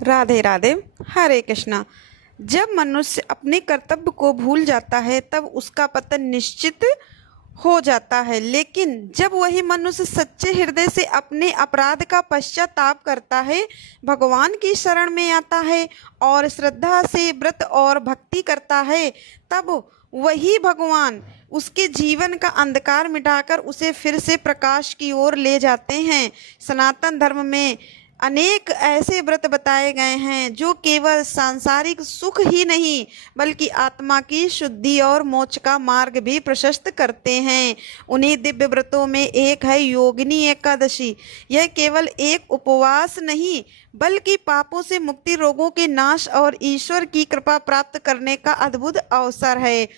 राधे राधे। हरे कृष्णा। जब मनुष्य अपने कर्तव्य को भूल जाता है तब उसका पतन निश्चित हो जाता है, लेकिन जब वही मनुष्य सच्चे हृदय से अपने अपराध का पश्चाताप करता है, भगवान की शरण में आता है और श्रद्धा से व्रत और भक्ति करता है, तब वही भगवान उसके जीवन का अंधकार मिटाकर उसे फिर से प्रकाश की ओर ले जाते हैं। सनातन धर्म में अनेक ऐसे व्रत बताए गए हैं जो केवल सांसारिक सुख ही नहीं बल्कि आत्मा की शुद्धि और मोक्ष का मार्ग भी प्रशस्त करते हैं। उन्हीं दिव्य व्रतों में एक है योगिनी एकादशी। यह केवल एक उपवास नहीं बल्कि पापों से मुक्ति, रोगों के नाश और ईश्वर की कृपा प्राप्त करने का अद्भुत अवसर है।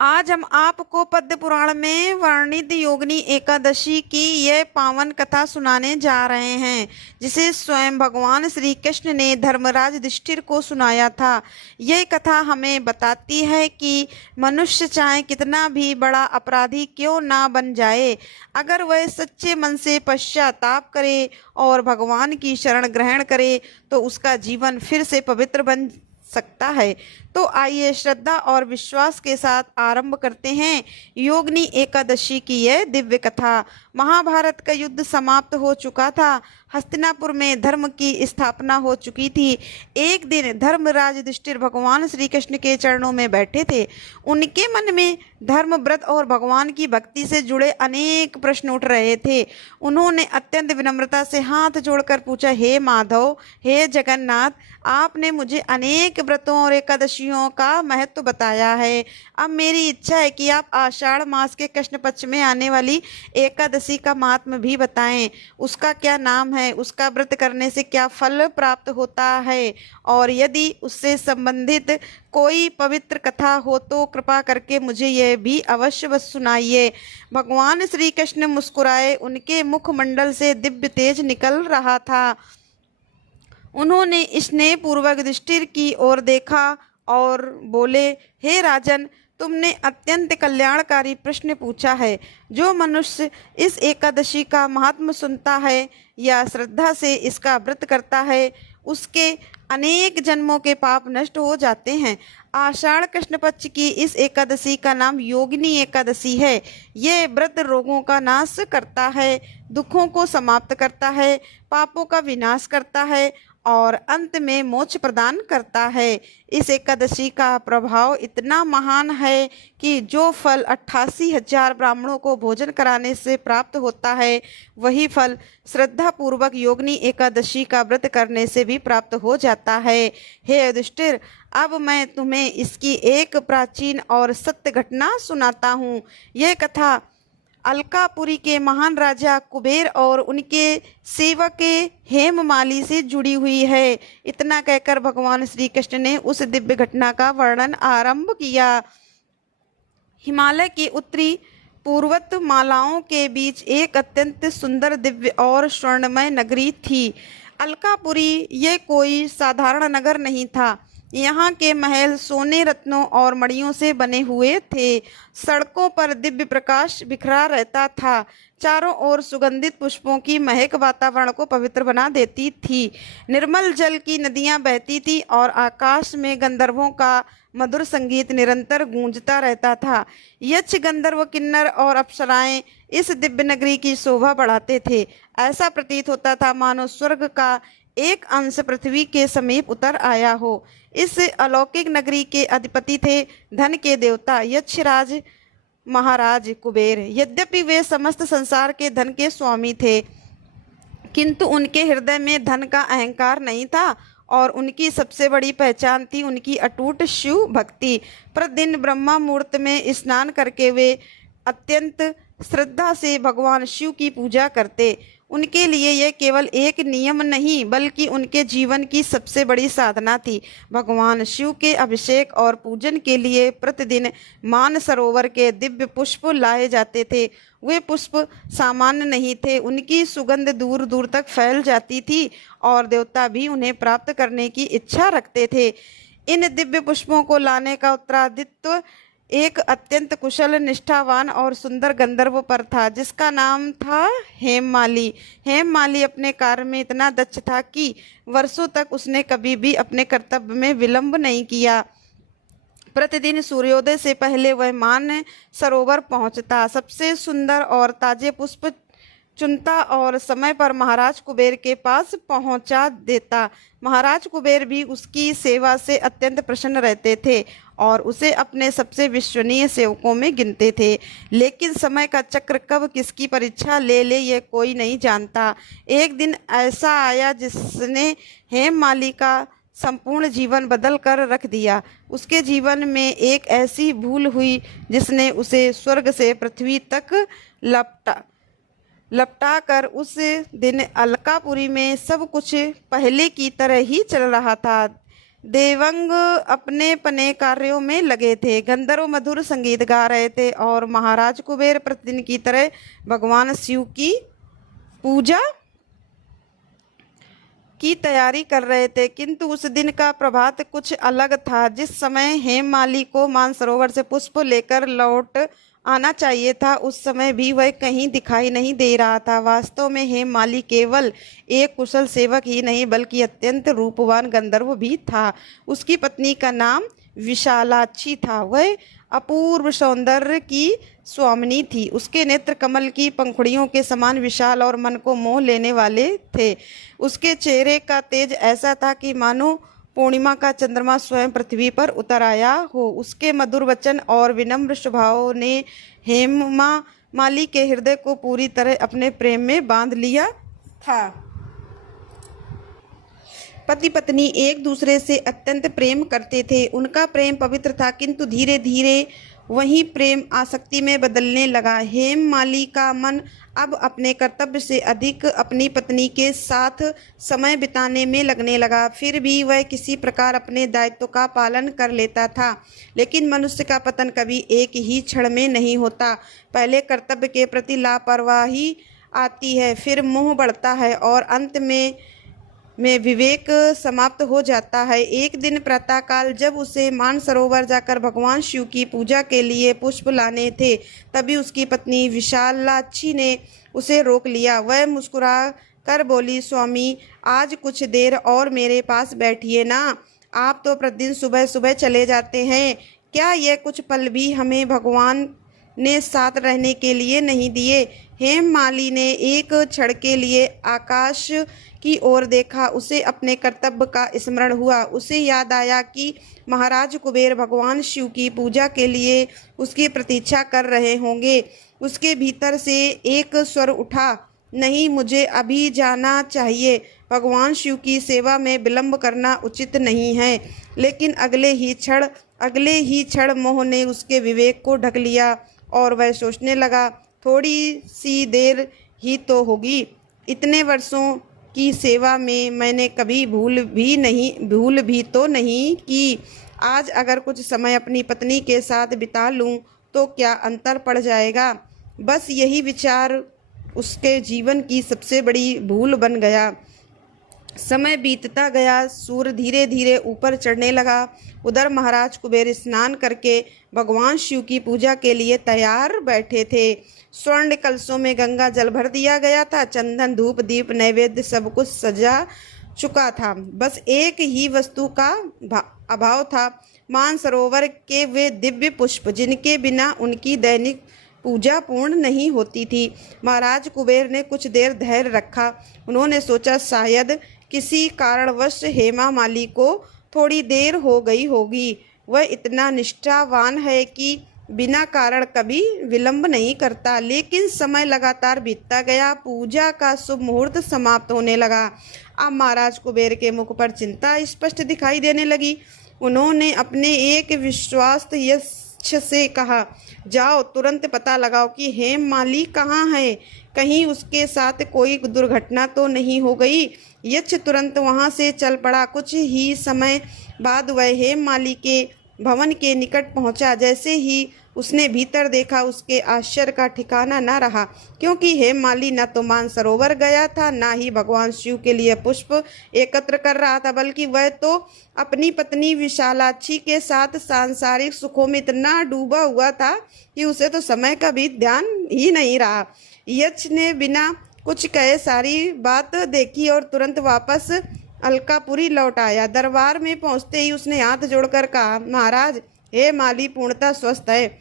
आज हम आपको पद्म पुराण में वर्णित योगिनी एकादशी की यह पावन कथा सुनाने जा रहे हैं, जिसे स्वयं भगवान श्री कृष्ण ने धर्मराज युधिष्ठिर को सुनाया था। यह कथा हमें बताती है कि मनुष्य चाहे कितना भी बड़ा अपराधी क्यों ना बन जाए, अगर वह सच्चे मन से पश्चाताप करे और भगवान की शरण ग्रहण करे तो उसका जीवन फिर से पवित्र बन सकता है। तो आइए श्रद्धा और विश्वास के साथ आरंभ करते हैं योगिनी एकादशी की यह दिव्य कथा। महाभारत का युद्ध समाप्त हो चुका था। हस्तिनापुर में धर्म की स्थापना हो चुकी थी। एक दिन धर्मराज युधिष्ठिर भगवान श्री कृष्ण के चरणों में बैठे थे। उनके मन में धर्म, व्रत और भगवान की भक्ति से जुड़े अनेक प्रश्न उठ रहे थे। उन्होंने अत्यंत विनम्रता से हाथ जोड़कर पूछा, हे माधव, हे जगन्नाथ, आपने मुझे अनेक व्रतों और एकादशियों का महत्व बताया है। अब मेरी इच्छा है कि आप आषाढ़ मास के कृष्ण पक्ष में आने वाली एकादशी का महात्म्य भी बताएं। उसका क्या नाम है, उसका व्रत करने से क्या फल प्राप्त होता है, और यदि उससे संबंधित कोई पवित्र कथा हो तो कृपा करके मुझे यह भी अवश्य बस सुनाइए। भगवान श्री कृष्ण मुस्कुराए। उनके मुखमंडल से दिव्य तेज निकल रहा था। उन्होंने स्नेह पूर्वक युधिष्ठिर की ओर देखा और बोले, हे राजन, तुमने अत्यंत कल्याणकारी प्रश्न पूछा है। जो मनुष्य इस एकादशी का महात्म्य सुनता है या श्रद्धा से इसका व्रत करता है, उसके अनेक जन्मों के पाप नष्ट हो जाते हैं। आषाढ़ कृष्ण पक्ष की इस एकादशी का नाम योगिनी एकादशी है। ये व्रत रोगों का नाश करता है, दुखों को समाप्त करता है, पापों का विनाश करता है और अंत में मोक्ष प्रदान करता है। इस एकादशी का प्रभाव इतना महान है कि जो फल 88,000 ब्राह्मणों को भोजन कराने से प्राप्त होता है, वही फल श्रद्धा पूर्वक योगिनी एकादशी का व्रत करने से भी प्राप्त हो जाता है। हे युधिष्ठिर, अब मैं तुम्हें इसकी एक प्राचीन और सत्य घटना सुनाता हूँ। यह कथा अलकापुरी के महान राजा कुबेर और उनके सेवक हेममाली से जुड़ी हुई है। इतना कहकर भगवान श्री कृष्ण ने उस दिव्य घटना का वर्णन आरंभ किया। हिमालय की उत्तरी पूर्वोत्तर मालाओं के बीच एक अत्यंत सुंदर, दिव्य और स्वर्णमय नगरी थी। अलकापुरी यह कोई साधारण नगर नहीं था। यहाँ के महल सोने, रत्नों और मणियों से बने हुए थे। सड़कों पर दिव्य प्रकाश बिखरा रहता था। चारों ओर सुगंधित पुष्पों की महक वातावरण को पवित्र बना देती थी। निर्मल जल की नदियाँ बहती थी और आकाश में गंधर्वों का मधुर संगीत निरंतर गूंजता रहता था। यक्ष, गंधर्व, किन्नर और अप्सराएं इस दिव्य नगरी की शोभा बढ़ाते थे। ऐसा प्रतीत होता था मानो स्वर्ग का एक अंश पृथ्वी के समीप उतर आया हो। इस अलौकिक नगरी के अधिपति थे धन के देवता यक्षराज महाराज कुबेर। यद्यपि वे समस्त संसार के धन के स्वामी थे, किंतु उनके हृदय में धन का अहंकार नहीं था और उनकी सबसे बड़ी पहचान थी उनकी अटूट शिव भक्ति। प्रतिदिन ब्रह्मा मुहूर्त में स्नान करके वे अत्यंत श्रद्धा से भगवान शिव की पूजा करते। उनके लिए यह केवल एक नियम नहीं बल्कि उनके जीवन की सबसे बड़ी साधना थी। भगवान शिव के अभिषेक और पूजन के लिए प्रतिदिन मानसरोवर के दिव्य पुष्प लाए जाते थे। वे पुष्प सामान्य नहीं थे, उनकी सुगंध दूर दूर तक फैल जाती थी और देवता भी उन्हें प्राप्त करने की इच्छा रखते थे। इन दिव्य पुष्पों को लाने का उत्तरादित्य एक अत्यंत कुशल, निष्ठावान और सुंदर गंधर्व पर था जिसका नाम था हेममाली। हेममाली अपने कार्य में इतना दक्ष था कि वर्षों तक उसने कभी भी अपने कर्तव्य में विलंब नहीं किया। प्रतिदिन सूर्योदय से पहले वह मान सरोवर पहुंचता, सबसे सुंदर और ताजे पुष्प चुनता और समय पर महाराज कुबेर के पास पहुंचा देता। महाराज कुबेर भी उसकी सेवा से अत्यंत प्रसन्न रहते थे और उसे अपने सबसे विश्वसनीय सेवकों में गिनते थे। लेकिन समय का चक्र कब किसकी परीक्षा ले ले ये कोई नहीं जानता। एक दिन ऐसा आया जिसने हेममाली का संपूर्ण जीवन बदल कर रख दिया। उसके जीवन में एक ऐसी भूल हुई जिसने उसे स्वर्ग से पृथ्वी तक लपटा कर उस दिन अलकापुरी में सब कुछ पहले की तरह ही चल रहा था। देवंग अपने पने कार्यों में लगे थे, गंधर्व मधुर संगीत गा रहे थे और महाराज कुबेर प्रतिदिन की तरह भगवान शिव की पूजा की तैयारी कर रहे थे। किंतु उस दिन का प्रभात कुछ अलग था। जिस समय हेममाली को मानसरोवर से पुष्प लेकर लौट आना चाहिए था, उस समय भी वह कहीं दिखाई नहीं दे रहा था। वास्तव में हेममाली केवल एक कुशल सेवक ही नहीं बल्कि अत्यंत रूपवान गंधर्व भी था। उसकी पत्नी का नाम विशालाक्षी था। वह अपूर्व सौंदर्य की स्वामिनी थी। उसके नेत्र कमल की पंखुड़ियों के समान विशाल और मन को मोह लेने वाले थे। उसके चेहरे का तेज ऐसा था कि मानो पूर्णिमा का चंद्रमा स्वयं पृथ्वी पर उतर आया हो। उसके मधुर वचन और विनम्र स्वभाव ने हेममाली के हृदय को पूरी तरह अपने प्रेम में बांध लिया था। पति पत्नी एक दूसरे से अत्यंत प्रेम करते थे। उनका प्रेम पवित्र था, किंतु धीरे धीरे वही प्रेम आसक्ति में बदलने लगा। हेममाली का मन अब अपने कर्तव्य से अधिक अपनी पत्नी के साथ समय बिताने में लगने लगा। फिर भी वह किसी प्रकार अपने दायित्व का पालन कर लेता था। लेकिन मनुष्य का पतन कभी एक ही क्षण में नहीं होता। पहले कर्तव्य के प्रति लापरवाही आती है, फिर मोह बढ़ता है और अंत में विवेक समाप्त हो जाता है। एक दिन प्रातःकाल जब उसे मानसरोवर जाकर भगवान शिव की पूजा के लिए पुष्प लाने थे, तभी उसकी पत्नी विशालाक्षी ने उसे रोक लिया। वह मुस्कुरा कर बोली, स्वामी, आज कुछ देर और मेरे पास बैठिए ना। आप तो प्रतिदिन सुबह सुबह चले जाते हैं। क्या यह कुछ पल भी हमें भगवान ने साथ रहने के लिए नहीं दिए? हेममाली ने एक क्षण के लिए आकाश की ओर देखा। उसे अपने कर्तव्य का स्मरण हुआ। उसे याद आया कि महाराज कुबेर भगवान शिव की पूजा के लिए उसकी प्रतीक्षा कर रहे होंगे। उसके भीतर से एक स्वर उठा, नहीं, मुझे अभी जाना चाहिए। भगवान शिव की सेवा में विलंब करना उचित नहीं है। लेकिन अगले ही क्षण मोह ने उसके विवेक को ढक लिया और वह सोचने लगा, थोड़ी सी देर ही तो होगी। इतने वर्षों की सेवा में मैंने कभी भूल भी तो नहीं की। आज अगर कुछ समय अपनी पत्नी के साथ बिता लूं तो क्या अंतर पड़ जाएगा? बस यही विचार उसके जीवन की सबसे बड़ी भूल बन गया। समय बीतता गया, सूर्य धीरे धीरे ऊपर चढ़ने लगा। उधर महाराज कुबेर स्नान करके भगवान शिव की पूजा के लिए तैयार बैठे थे। स्वर्ण कलशों में गंगा जल भर दिया गया था। चंदन, धूप, दीप, नैवेद्य सब कुछ सजा चुका था। बस एक ही वस्तु का अभाव था, मानसरोवर के वे दिव्य पुष्प जिनके बिना उनकी दैनिक पूजा पूर्ण नहीं होती थी। महाराज कुबेर ने कुछ देर धैर्य रखा। उन्होंने सोचा, शायद किसी कारणवश हेममाली को थोड़ी देर हो गई होगी। वह इतना निष्ठावान है कि बिना कारण कभी विलंब नहीं करता। लेकिन समय लगातार बीतता गया। पूजा का शुभ मुहूर्त समाप्त होने लगा। अब महाराज कुबेर के मुख पर चिंता स्पष्ट दिखाई देने लगी। उन्होंने अपने एक विश्वस्त यक्ष से कहा, जाओ तुरंत पता लगाओ कि हेममाली कहाँ है। कहीं उसके साथ कोई दुर्घटना तो नहीं हो गई। यक्ष तुरंत वहां से चल पड़ा। कुछ ही समय बाद वह हेममाली के भवन के निकट पहुंचा। जैसे ही उसने भीतर देखा, उसके आश्चर्य का ठिकाना न रहा, क्योंकि हेममाली न तो मानसरोवर गया था, न ही भगवान शिव के लिए पुष्प एकत्र कर रहा था, बल्कि वह तो अपनी पत्नी विशालाक्षी के साथ सांसारिक सुखों में इतना डूबा हुआ था कि उसे तो समय का भी ध्यान ही नहीं रहा। यक्ष ने बिना कुछ कहे सारी बात देखी और तुरंत वापस अलकापुरी लौट आया। दरबार में पहुंचते ही उसने हाथ जोड़कर कहा, महाराज, हेममाली पूर्णतः स्वस्थ है,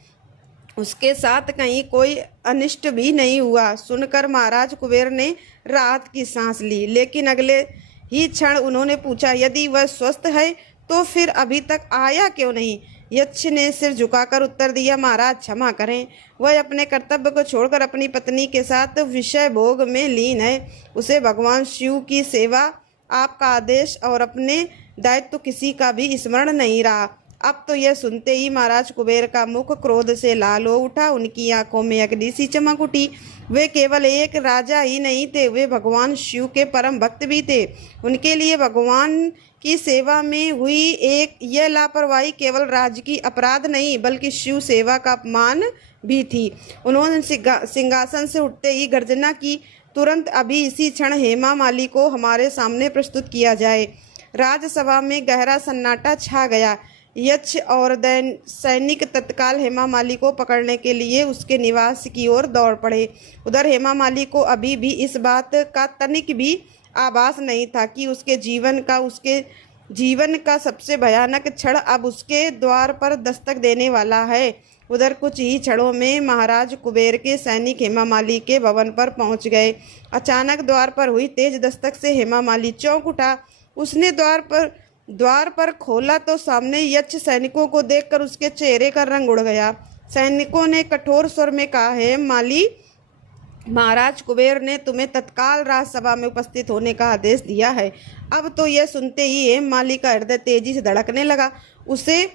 उसके साथ कहीं कोई अनिष्ट भी नहीं हुआ। सुनकर महाराज कुबेर ने राहत की सांस ली, लेकिन अगले ही क्षण उन्होंने पूछा, यदि वह स्वस्थ है तो फिर अभी तक आया क्यों नहीं? यक्ष ने सिर झुकाकर उत्तर दिया, महाराज क्षमा करें, वह अपने कर्तव्य को छोड़कर अपनी पत्नी के साथ विषय भोग में लीन है। उसे भगवान शिव की सेवा, आपका आदेश और अपने दायित्व किसी का भी स्मरण नहीं रहा। अब तो यह सुनते ही महाराज कुबेर का मुख क्रोध से लाल हो उठा, उनकी आंखों में अग्नि सी चमक उठी। वे केवल एक राजा ही नहीं थे, वे भगवान शिव के परम भक्त भी थे। उनके लिए भगवान की सेवा में हुई यह लापरवाही केवल राजकीय अपराध नहीं, बल्कि शिव सेवा का अपमान भी थी। उन्होंने सिंहासन से उठते ही गर्जना की, तुरंत अभी इसी क्षण हेममाली को हमारे सामने प्रस्तुत किया जाए। राजसभा में गहरा सन्नाटा छा गया। यक्ष और सैनिक तत्काल हेममाली को पकड़ने के लिए उसके निवास की ओर दौड़ पड़े। उधर हेममाली को अभी भी इस बात का तनिक भी आभास नहीं था कि उसके जीवन का सबसे भयानक क्षण अब उसके द्वार पर दस्तक देने वाला है। उधर कुछ ही क्षणों में महाराज कुबेर के सैनिक हेममाली के भवन पर पहुंच गए। अचानक द्वार पर हुई तेज दस्तक से हेममाली चौंक उठा। उसने द्वार पर खोला तो सामने यक्ष सैनिकों को देखकर उसके चेहरे का रंग उड़ गया। सैनिकों ने कठोर स्वर में कहा, हेममाली, महाराज कुबेर ने तुम्हें तत्काल राजसभा में उपस्थित होने का आदेश दिया है। अब तो यह सुनते ही हेममाली का हृदय तेजी से धड़कने लगा। उसे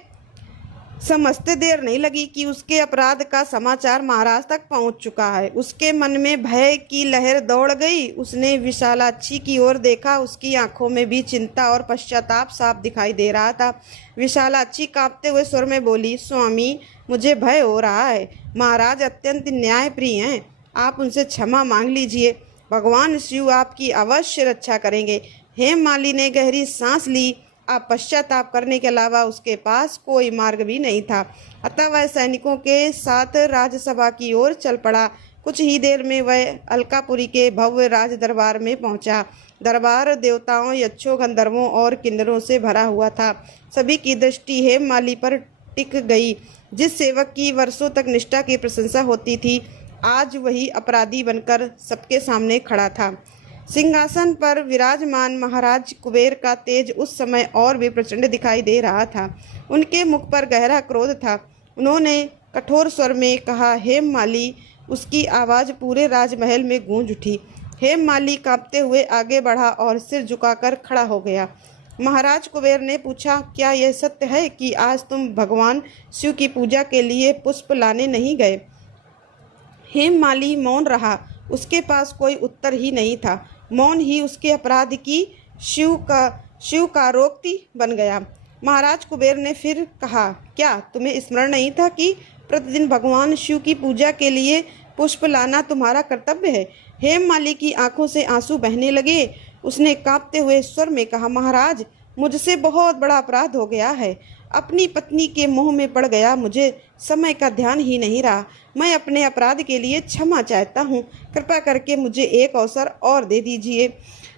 समझते देर नहीं लगी कि उसके अपराध का समाचार महाराज तक पहुंच चुका है। उसके मन में भय की लहर दौड़ गई। उसने विशालाक्षी की ओर देखा, उसकी आंखों में भी चिंता और पश्चाताप साफ दिखाई दे रहा था। विशालाक्षी कांपते हुए स्वर में बोली, स्वामी, मुझे भय हो रहा है। महाराज अत्यंत न्यायप्रिय हैं, आप उनसे क्षमा मांग लीजिए, भगवान शिव आपकी अवश्य रक्षा करेंगे। हेममाली ने गहरी सांस ली। अब पश्चाताप करने के अलावा उसके पास कोई मार्ग भी नहीं था, अतः वह सैनिकों के साथ राजसभा की ओर चल पड़ा। कुछ ही देर में वह अलकापुरी के भव्य राज दरबार में पहुंचा। दरबार देवताओं, यक्षों, गंधर्वों और किन्नरों से भरा हुआ था। सभी की दृष्टि हेममाली पर टिक गई। जिस सेवक की वर्षों तक निष्ठा की प्रशंसा होती थी, आज वही अपराधी बनकर सबके सामने खड़ा था। सिंहासन पर विराजमान महाराज कुबेर का तेज उस समय और भी प्रचंड दिखाई दे रहा था। उनके मुख पर गहरा क्रोध था। उन्होंने कठोर स्वर में कहा, हेममाली। उसकी आवाज़ पूरे राजमहल में गूंज उठी। हेममाली कांपते हुए आगे बढ़ा और सिर झुकाकर खड़ा हो गया। महाराज कुबेर ने पूछा, क्या यह सत्य है कि आज तुम भगवान शिव की पूजा के लिए पुष्प लाने नहीं गए? हेममाली मौन रहा। उसके पास कोई उत्तर ही नहीं था। मौन ही उसके अपराध की शिव का रोक्ति बन गया। महाराज कुबेर ने फिर कहा, क्या तुम्हें स्मरण नहीं था कि प्रतिदिन भगवान शिव की पूजा के लिए पुष्प लाना तुम्हारा कर्तव्य है? हेममाली की आंखों से आंसू बहने लगे। उसने कांपते हुए स्वर में कहा, महाराज, मुझसे बहुत बड़ा अपराध हो गया है। अपनी पत्नी के मोह में पड़ गया, मुझे समय का ध्यान ही नहीं रहा। मैं अपने अपराध के लिए क्षमा चाहता हूँ। कृपा करके मुझे एक अवसर और दे दीजिए।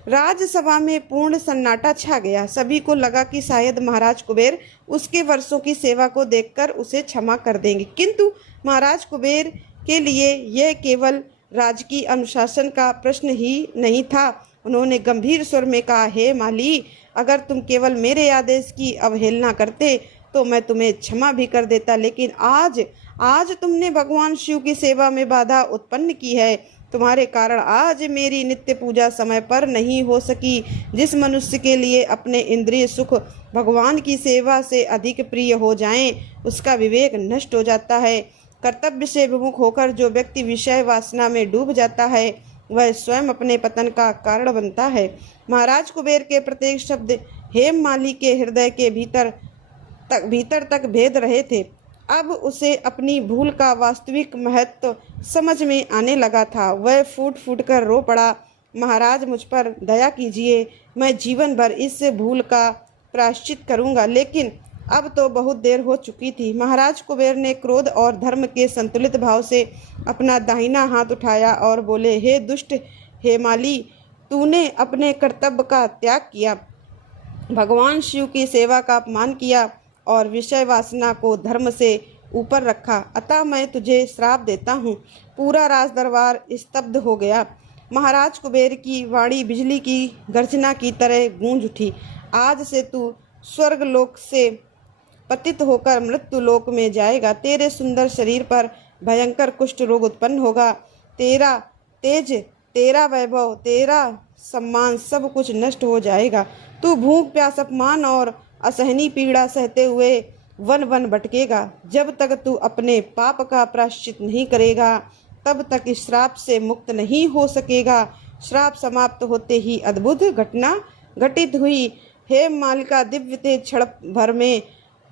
राजसभा में पूर्ण सन्नाटा छा गया। सभी को लगा कि शायद महाराज कुबेर उसके वर्षों की सेवा को देखकर उसे क्षमा कर देंगे, किंतु महाराज कुबेर के लिए यह केवल राजकीय अनुशासन का प्रश्न ही नहीं था। उन्होंने गंभीर स्वर में कहा, हेममाली, अगर तुम केवल मेरे आदेश की अवहेलना करते तो मैं तुम्हें क्षमा भी कर देता, लेकिन आज तुमने भगवान शिव की सेवा में बाधा उत्पन्न की है। तुम्हारे कारण आज मेरी नित्य पूजा समय पर नहीं हो सकी। जिस मनुष्य के लिए अपने इंद्रिय सुख भगवान की सेवा से अधिक प्रिय हो जाएं, उसका विवेक नष्ट हो जाता है। कर्तव्य से विमुख होकर जो व्यक्ति विषय वासना में डूब जाता है, वह स्वयं अपने पतन का कारण बनता है। महाराज कुबेर के प्रत्येक शब्द हेममाली के हृदय के भीतर तक भेद रहे थे। अब उसे अपनी भूल का वास्तविक महत्व समझ में आने लगा था। वह फूट फूट कर रो पड़ा, महाराज मुझ पर दया कीजिए, मैं जीवन भर इस भूल का प्रायश्चित करूंगा। लेकिन अब तो बहुत देर हो चुकी थी। महाराज कुबेर ने क्रोध और धर्म के संतुलित भाव से अपना दाहिना हाथ उठाया और बोले, हे दुष्ट हेमाली, तूने अपने कर्तव्य का त्याग किया, भगवान शिव की सेवा का अपमान किया और विषय वासना को धर्म से ऊपर रखा। अतः मैं तुझे श्राप देता हूँ। पूरा राज दरबार स्तब्ध हो गया। महाराज कुबेर की वाणी बिजली की गर्जना की तरह गूंज उठी। आज से तू स्वर्गलोक से पतित होकर मृत्यु लोक में जाएगा। तेरे सुंदर शरीर पर भयंकर कुष्ठ रोग उत्पन्न होगा। तेरा तेज, तेरा वैभव, तेरा सम्मान सब कुछ नष्ट हो जाएगा। तू भूख प्यास अपमान और असहनीय पीड़ा सहते हुए वन वन भटकेगा। जब तक तू अपने पाप का प्रायश्चित नहीं करेगा तब तक इस श्राप से मुक्त नहीं हो सकेगा। श्राप समाप्त होते ही अद्भुत घटना घटित हुई। हेममालिनी का दिव्य तेज क्षण भर में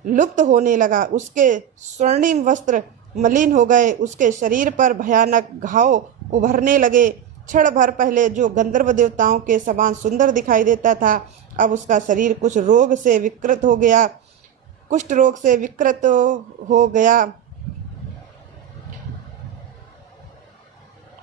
लुप्त होने लगा। उसके स्वर्णिम वस्त्र मलिन हो गए, उसके शरीर पर भयानक घाव उभरने लगे। क्षण भर पहले जो गंधर्व देवताओं के समान सुंदर दिखाई देता था, अब उसका शरीर कुछ रोग से विकृत हो गया, कुष्ठ रोग से विकृत हो गया,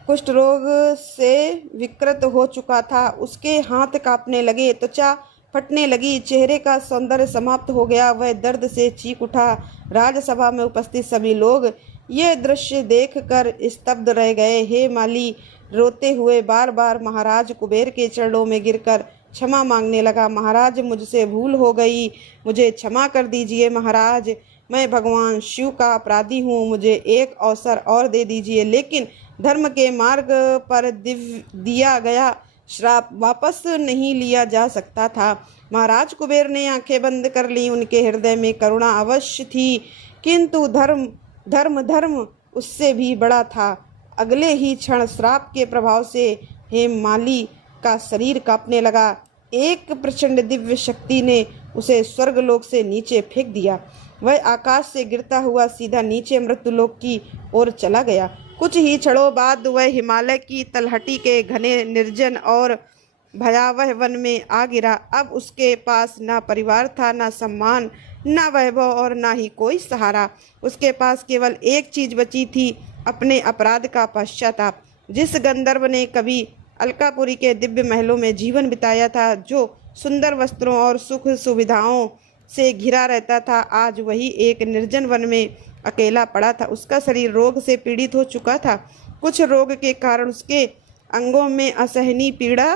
कुष्ठ रोग से विकृत हो चुका था। उसके हाथ कांपने लगे, त्वचा फटने लगी, चेहरे का सौंदर्य समाप्त हो गया। वह दर्द से चीख उठा। राजसभा में उपस्थित सभी लोग यह दृश्य देखकर स्तब्ध रह गए। हेमाली रोते हुए बार बार महाराज कुबेर के चरणों में गिरकर क्षमा मांगने लगा। महाराज, मुझसे भूल हो गई, मुझे क्षमा कर दीजिए। महाराज, मैं भगवान शिव का अपराधी हूँ, मुझे एक अवसर और दे दीजिए। लेकिन धर्म के मार्ग पर दिया गया श्राप वापस नहीं लिया जा सकता था। महाराज कुबेर ने आंखें बंद कर ली। उनके हृदय में करुणा अवश्य थी, किंतु धर्म धर्म धर्म उससे भी बड़ा था। अगले ही क्षण श्राप के प्रभाव से हेममाली का शरीर कांपने लगा। एक प्रचंड दिव्य शक्ति ने उसे स्वर्गलोक से नीचे फेंक दिया। वह आकाश से गिरता हुआ सीधा नीचे मृत्युलोक की ओर चला गया। कुछ ही क्षणों बाद वह हिमालय की तलहटी के घने निर्जन और भयावह वन में आ गिरा। अब उसके पास ना परिवार था, ना सम्मान, ना वैभव और ना ही कोई सहारा। उसके पास केवल एक चीज बची थी, अपने अपराध का पश्चाताप। जिस गंधर्व ने कभी अलकापुरी के दिव्य महलों में जीवन बिताया था, जो सुंदर वस्त्रों और सुख सुविधाओं से घिरा रहता था, आज वही एक निर्जन वन में अकेला पड़ा था। उसका शरीर रोग से पीड़ित हो चुका था। कुछ रोग के कारण उसके अंगों में असहनीय पीड़ा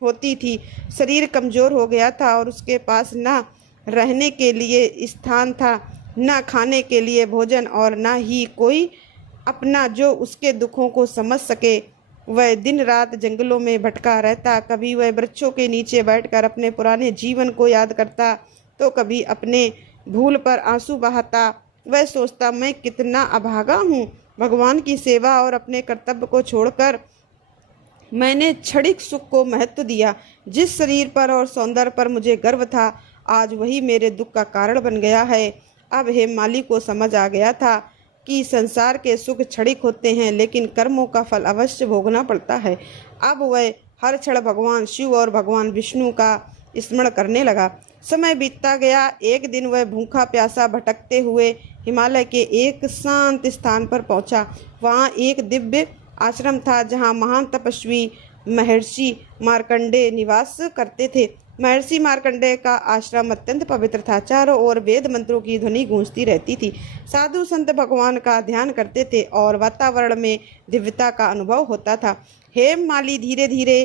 होती थी। शरीर कमजोर हो गया था और उसके पास ना रहने के लिए स्थान था, ना खाने के लिए भोजन और ना ही कोई अपना जो उसके दुखों को समझ सके। वह दिन रात जंगलों में भटका रहता। कभी वह वृक्षों के नीचे बैठकर अपने पुराने जीवन को याद करता, तो कभी अपने भूल पर आंसू बहाता। वह सोचता, मैं कितना अभागा हूँ। भगवान की सेवा और अपने कर्तव्य को छोड़कर मैंने क्षणिक सुख को महत्व दिया। जिस शरीर पर और सौंदर्य पर मुझे गर्व था, आज वही मेरे दुख का कारण बन गया है। अब हेममाली को समझ आ गया था कि संसार के सुख क्षणिक होते हैं, लेकिन कर्मों का फल अवश्य भोगना पड़ता है। अब वह हर क्षण भगवान शिव और भगवान विष्णु का स्मरण करने लगा। समय बीतता गया। एक दिन वह भूखा प्यासा भटकते हुए हिमालय के एक शांत स्थान पर पहुंचा। वहां एक दिव्य आश्रम था, जहां महान तपस्वी महर्षि मार्कंडेय निवास करते थे। महर्षि मार्कंडेय का आश्रम अत्यंत पवित्र था। चारों ओर वेद मंत्रों की ध्वनि गूंजती रहती थी। साधु संत भगवान का ध्यान करते थे और वातावरण में दिव्यता का अनुभव होता था। हेममाली धीरे धीरे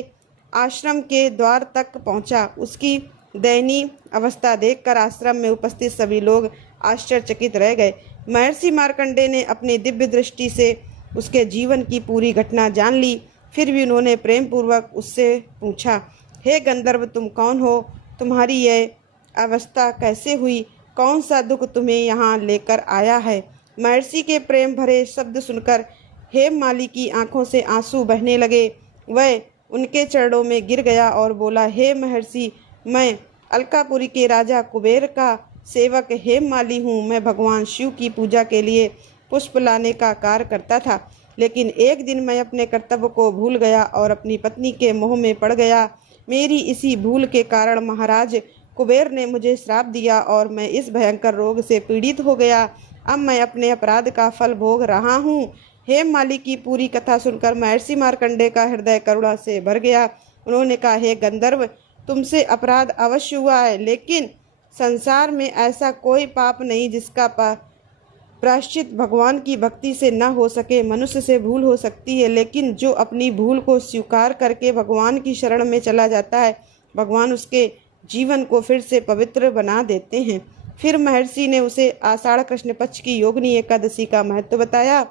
आश्रम के द्वार तक पहुंचा। उसकी दयनीय अवस्था देखकर आश्रम में उपस्थित सभी लोग आश्चर्यचकित रह गए। महर्षि मार्कंडेय ने अपनी दिव्य दृष्टि से उसके जीवन की पूरी घटना जान ली। फिर भी उन्होंने प्रेम पूर्वक उससे पूछा, हे गंधर्व, तुम कौन हो? तुम्हारी यह अवस्था कैसे हुई? कौन सा दुख तुम्हें यहाँ लेकर आया है? महर्षि के प्रेम भरे शब्द सुनकर हेममाली की आंखों से आंसू बहने लगे। वह उनके चरणों में गिर गया और बोला, हे महर्षि, मैं अलकापुरी के राजा कुबेर का सेवक हेममाली हूँ। मैं भगवान शिव की पूजा के लिए पुष्प लाने का कार्य करता था, लेकिन एक दिन मैं अपने कर्तव्य को भूल गया और अपनी पत्नी के मोह में पड़ गया। मेरी इसी भूल के कारण महाराज कुबेर ने मुझे श्राप दिया और मैं इस भयंकर रोग से पीड़ित हो गया। अब मैं अपने अपराध का फल भोग रहा हूँ। हेममाली की पूरी कथा सुनकर महर्षि मार्कंडेय का हृदय करुणा से भर गया। उन्होंने कहा, हे गंधर्व, तुमसे अपराध अवश्य हुआ है, लेकिन संसार में ऐसा कोई पाप नहीं जिसका प्रायश्चित भगवान की भक्ति से न हो सके। मनुष्य से भूल हो सकती है, लेकिन जो अपनी भूल को स्वीकार करके भगवान की शरण में चला जाता है, भगवान उसके जीवन को फिर से पवित्र बना देते हैं। फिर महर्षि ने उसे आषाढ़ कृष्ण पक्ष की योगिनी एकादशी का महत्व बताया।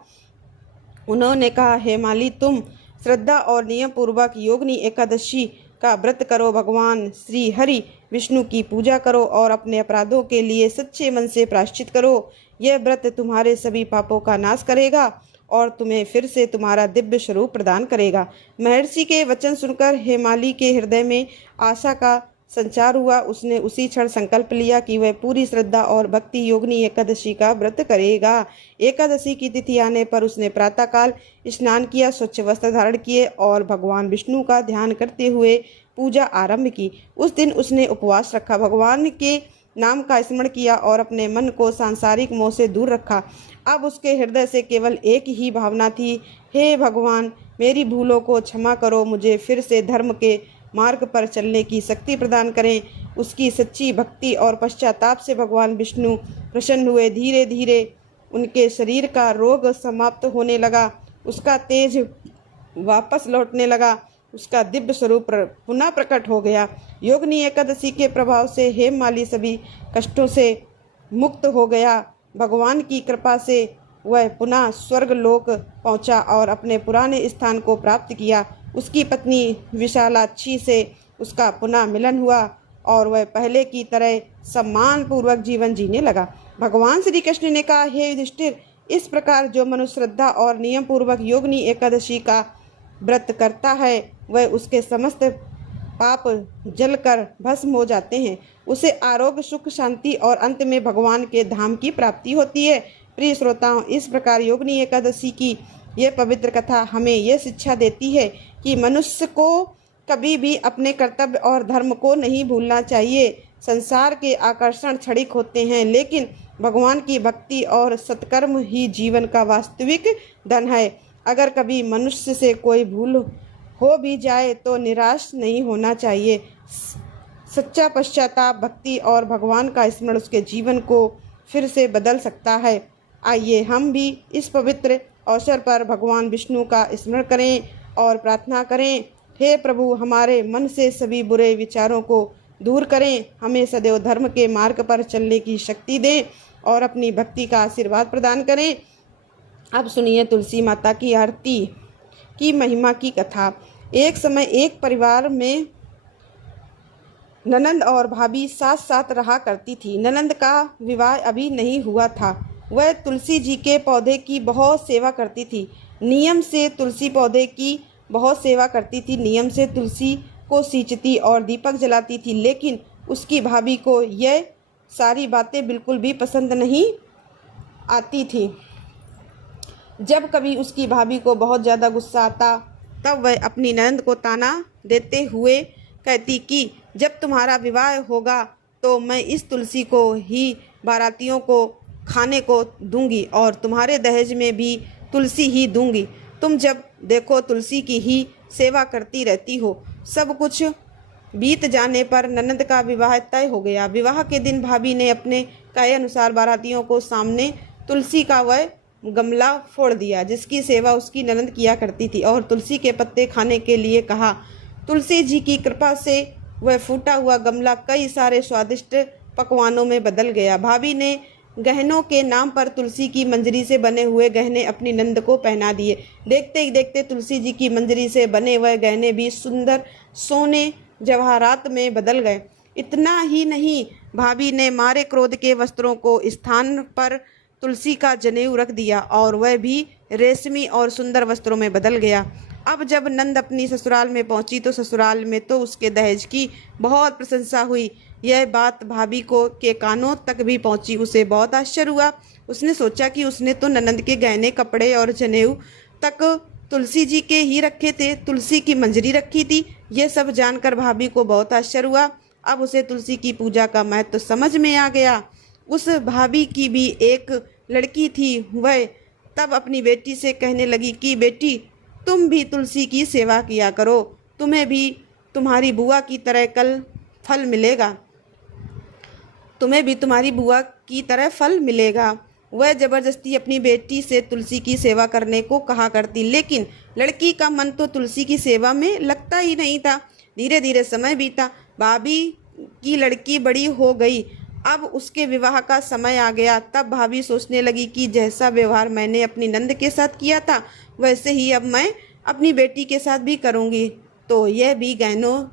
उन्होंने कहा, हेमाली, तुम श्रद्धा और नियम पूर्वक योगिनी एकादशी का व्रत करो, भगवान श्री हरि विष्णु की पूजा करो और अपने अपराधों के लिए सच्चे मन से प्रायश्चित करो। यह व्रत तुम्हारे सभी पापों का नाश करेगा और तुम्हें फिर से तुम्हारा दिव्य स्वरूप प्रदान करेगा। महर्षि के वचन सुनकर हेमाली के हृदय में आशा का संचार हुआ। उसने उसी क्षण संकल्प लिया कि वह पूरी श्रद्धा और भक्ति योगिनी एकादशी का व्रत करेगा। एकादशी की तिथि आने पर उसने प्रातःकाल स्नान किया, स्वच्छ वस्त्र धारण किए और भगवान विष्णु का ध्यान करते हुए पूजा आरंभ की। उस दिन उसने उपवास रखा, भगवान के नाम का स्मरण किया और अपने मन को सांसारिक मोह से दूर रखा। अब उसके हृदय से केवल एक ही भावना थी, हे भगवान, मेरी भूलों को क्षमा करो, मुझे फिर से धर्म के मार्ग पर चलने की शक्ति प्रदान करें। उसकी सच्ची भक्ति और पश्चाताप से भगवान विष्णु प्रसन्न हुए। धीरे धीरे उनके शरीर का रोग समाप्त होने लगा, उसका तेज वापस लौटने लगा, उसका दिव्य स्वरूप पुनः प्रकट हो गया। योगिनी एकादशी के प्रभाव से हेममाली सभी कष्टों से मुक्त हो गया। भगवान की कृपा से वह पुनः स्वर्ग लोक पहुंचा और अपने पुराने स्थान को प्राप्त किया। उसकी पत्नी विशालाक्षी से उसका पुनः मिलन हुआ और वह पहले की तरह सम्मान पूर्वक जीवन जीने लगा। भगवान श्री कृष्ण ने कहा, हे युधिष्ठिर, इस प्रकार जो मनुष्य श्रद्धा और नियम पूर्वक योगिनी एकादशी का व्रत करता है, वह उसके समस्त पाप जलकर भस्म हो जाते हैं। उसे आरोग्य, सुख, शांति और अंत में भगवान के धाम की प्राप्ति होती है। प्रिय श्रोताओं, इस प्रकार योगिनी एकादशी की यह पवित्र कथा हमें यह शिक्षा देती है कि मनुष्य को कभी भी अपने कर्तव्य और धर्म को नहीं भूलना चाहिए। संसार के आकर्षण क्षणिक होते हैं, लेकिन भगवान की भक्ति और सत्कर्म ही जीवन का वास्तविक धन है। अगर कभी मनुष्य से कोई भूल हो भी जाए तो निराश नहीं होना चाहिए। सच्चा पश्चाताप, भक्ति और भगवान का स्मरण उसके जीवन को फिर से बदल सकता है। आइए हम भी इस पवित्र अवसर पर भगवान विष्णु का स्मरण करें और प्रार्थना करें, हे प्रभु, हमारे मन से सभी बुरे विचारों को दूर करें, हमें सदैव धर्म के मार्ग पर चलने की शक्ति दें और अपनी भक्ति का आशीर्वाद प्रदान करें। अब सुनिए तुलसी माता की आरती की महिमा की कथा। एक समय एक परिवार में ननंद और भाभी साथ साथ रहा करती थी। ननंद का विवाह अभी नहीं हुआ था। वह तुलसी जी के पौधे की बहुत सेवा करती थी। नियम से तुलसी पौधे की बहुत सेवा करती थी। नियम से तुलसी को सींचती और दीपक जलाती थी, लेकिन उसकी भाभी को यह सारी बातें बिल्कुल भी पसंद नहीं आती थी। जब कभी उसकी भाभी को बहुत ज़्यादा गुस्सा आता, तब वह अपनी ननंद को ताना देते हुए कहती कि जब तुम्हारा विवाह होगा तो मैं इस तुलसी को ही बारातियों को खाने को दूंगी और तुम्हारे दहेज में भी तुलसी ही दूंगी। तुम जब देखो तुलसी की ही सेवा करती रहती हो। सब कुछ बीत जाने पर ननंद का विवाह तय हो गया। विवाह के दिन भाभी ने अपने कहे अनुसार बारातियों को सामने तुलसी का वह गमला फोड़ दिया जिसकी सेवा उसकी ननंद किया करती थी और तुलसी के पत्ते खाने के लिए कहा। तुलसी जी की कृपा से वह फूटा हुआ गमला कई सारे स्वादिष्ट पकवानों में बदल गया। भाभी ने गहनों के नाम पर तुलसी की मंजरी से बने हुए गहने अपनी नंद को पहना दिए। देखते ही देखते तुलसी जी की मंजरी से बने हुए गहने भी सुंदर सोने जवाहरात में बदल गए। इतना ही नहीं, भाभी ने मारे क्रोध के वस्त्रों को स्थान पर तुलसी का जनेऊ रख दिया और वह भी रेशमी और सुंदर वस्त्रों में बदल गया। अब जब नंद अपनी ससुराल में पहुंची तो ससुराल में तो उसके दहेज की बहुत प्रशंसा हुई। यह बात भाभी को के कानों तक भी पहुंची। उसे बहुत आश्चर्य हुआ। उसने सोचा कि उसने तो ननंद के गहने, कपड़े और जनेऊ तक तुलसी जी के ही रखे थे, तुलसी की मंजरी रखी थी। यह सब जानकर भाभी को बहुत आश्चर्य हुआ। अब उसे तुलसी की पूजा का महत्व तो समझ में आ गया। उस भाभी की भी एक लड़की थी। वह तब अपनी बेटी से कहने लगी कि बेटी, तुम भी तुलसी की सेवा किया करो, तुम्हें भी तुम्हारी बुआ की तरह कल फल मिलेगा, तुम्हें भी तुम्हारी बुआ की तरह फल मिलेगा। वह जबरदस्ती अपनी बेटी से तुलसी की सेवा करने को कहा करती, लेकिन लड़की का मन तो तुलसी की सेवा में लगता ही नहीं था। धीरे धीरे समय बीता। भाभी की लड़की बड़ी हो गई। अब उसके विवाह का समय आ गया। तब भाभी सोचने लगी कि जैसा व्यवहार मैंने अपनी नंद के साथ किया था वैसे ही अब मैं अपनी बेटी के साथ भी करूँगी, तो यह भी गहनों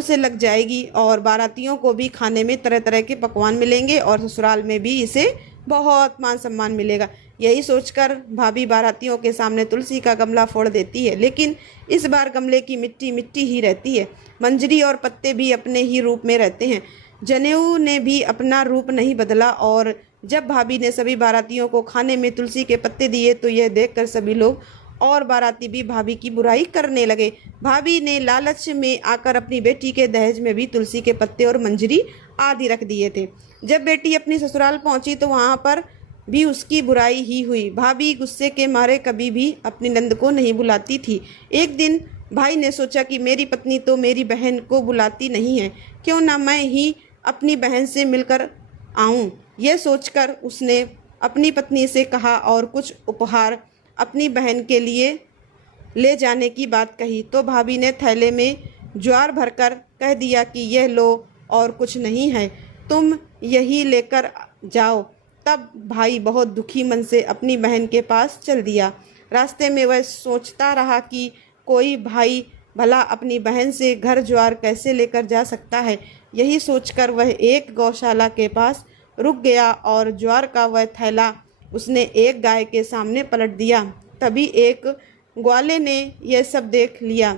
से लग जाएगी और बारातियों को भी खाने में तरह तरह के पकवान मिलेंगे और ससुराल में भी इसे बहुत मान सम्मान मिलेगा। यही सोचकर भाभी बारातियों के सामने तुलसी का गमला फोड़ देती है, लेकिन इस बार गमले की मिट्टी मिट्टी ही रहती है। मंजरी और पत्ते भी अपने ही रूप में रहते हैं। जनेऊ ने भी अपना रूप नहीं बदला। और जब भाभी ने सभी बारातियों को खाने में तुलसी के पत्ते दिए तो यह देखकर सभी लोग और बाराती भी भाभी की बुराई करने लगे। भाभी ने लालच में आकर अपनी बेटी के दहेज में भी तुलसी के पत्ते और मंजरी आदि रख दिए थे। जब बेटी अपनी ससुराल पहुंची तो वहां पर भी उसकी बुराई ही हुई। भाभी गुस्से के मारे कभी भी अपनी नंद को नहीं बुलाती थी। एक दिन भाई ने सोचा कि मेरी पत्नी तो मेरी बहन को बुलाती नहीं है, क्यों ना मैं ही अपनी बहन से मिलकर आऊं। यह सोचकर उसने अपनी पत्नी से कहा और कुछ उपहार अपनी बहन के लिए ले जाने की बात कही। तो भाभी ने थैले में ज्वार भरकर कह दिया कि यह लो और कुछ नहीं है, तुम यही लेकर जाओ। तब भाई बहुत दुखी मन से अपनी बहन के पास चल दिया। रास्ते में वह सोचता रहा कि कोई भाई भला अपनी बहन से घर ज्वार कैसे लेकर जा सकता है। यही सोचकर वह एक गौशाला के पास रुक गया और ज्वार का वह थैला उसने एक गाय के सामने पलट दिया। तभी एक ग्वाले ने यह सब देख लिया।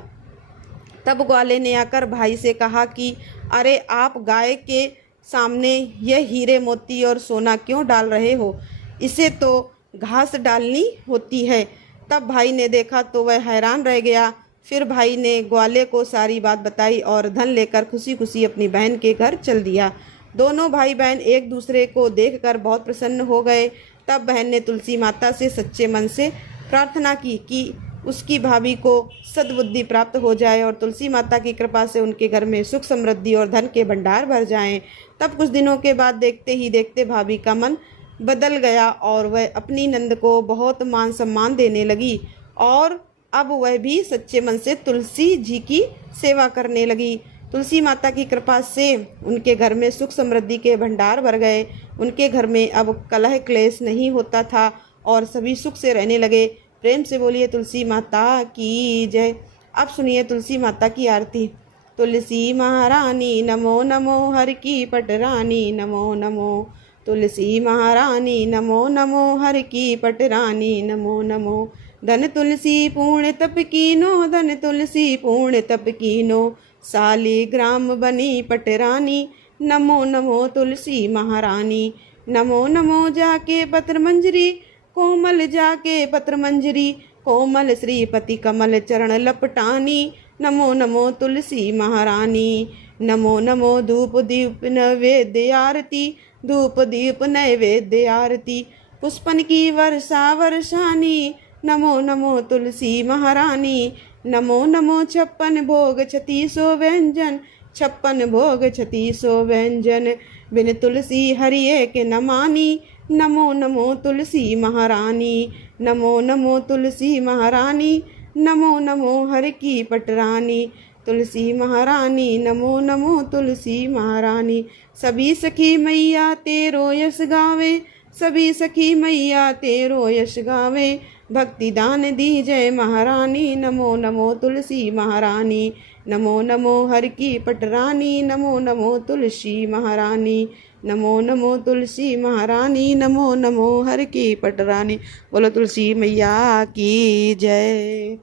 तब ग्वाले ने आकर भाई से कहा कि अरे, आप गाय के सामने यह हीरे मोती और सोना क्यों डाल रहे हो? इसे तो घास डालनी होती है। तब भाई ने देखा तो वह हैरान रह गया। फिर भाई ने ग्वाले को सारी बात बताई और धन लेकर खुशी खुशी अपनी बहन के घर चल दिया। दोनों भाई बहन एक दूसरे को देखकर बहुत प्रसन्न हो गए। तब बहन ने तुलसी माता से सच्चे मन से प्रार्थना की कि उसकी भाभी को सद्बुद्धि प्राप्त हो जाए और तुलसी माता की कृपा से उनके घर में सुख समृद्धि और धन के भंडार भर जाएं। तब कुछ दिनों के बाद देखते ही देखते भाभी का मन बदल गया और वह अपनी नंद को बहुत मान सम्मान देने लगी और अब वह भी सच्चे मन से तुलसी जी की सेवा करने लगी। तुलसी माता की कृपा से उनके घर में सुख समृद्धि के भंडार भर गए। उनके घर में अब कलह क्लेश नहीं होता था और सभी सुख से रहने लगे। प्रेम से बोलिए तुलसी माता की जय। अब सुनिए तुलसी माता की आरती। तुलसी महारानी नमो नमो, हर की पटरानी नमो नमो। तुलसी महारानी नमो नमो, हर की पटरानी नमो नमो। धन तुलसी पूर्ण तप कीनो, धन तुलसी पूर्ण तप कीनो। सालिग्राम बनी पटरानी नमो नमो तुलसी महारानी। नमो नमो जाके पत्र मंजरी, कोमल जाके पत्र मंजरी। कोमल श्रीपति कमल चरण लपटानी नमो नमो तुलसी महारानी। नमो नमो धूप दीप नैवेद्य आरती, धूप दीप नैवेद्य आरती। पुष्पन की वर्षा वर्षानी नमो नमो तुलसी महारानी। नमो नमो 56 भोग 36 व्यंजन, 56 भोग 36 व्यंजन। बिन तुलसी हरिये के न मानी, नमो नमो तुलसी महारानी। नमो नमो तुलसी महारानी, नमो नमो हर की पटरानी। तुलसी महारानी नमो नमो तुलसी महारानी। सभी सखी मैया तेरो यश गावे, सभी सखी मैया तेरो यश गावे। भक्ति दान दी जय महारानी, नमो नमो तुलसी महारानी, नमो नमो हर की पटरानी, नमो नमो तुलसी महारानी, नमो नमो तुलसी महारानी, नमो नमो हर की पटरानी। बोलो तुलसी मैया की जय।